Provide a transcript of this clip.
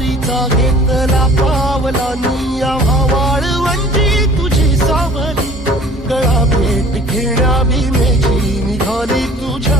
वारीचा घेतला पावलांनी आम्हा वाळवंटी तुझी सावली गळा भेट घेण्या भीमेची निघाली तुझ्या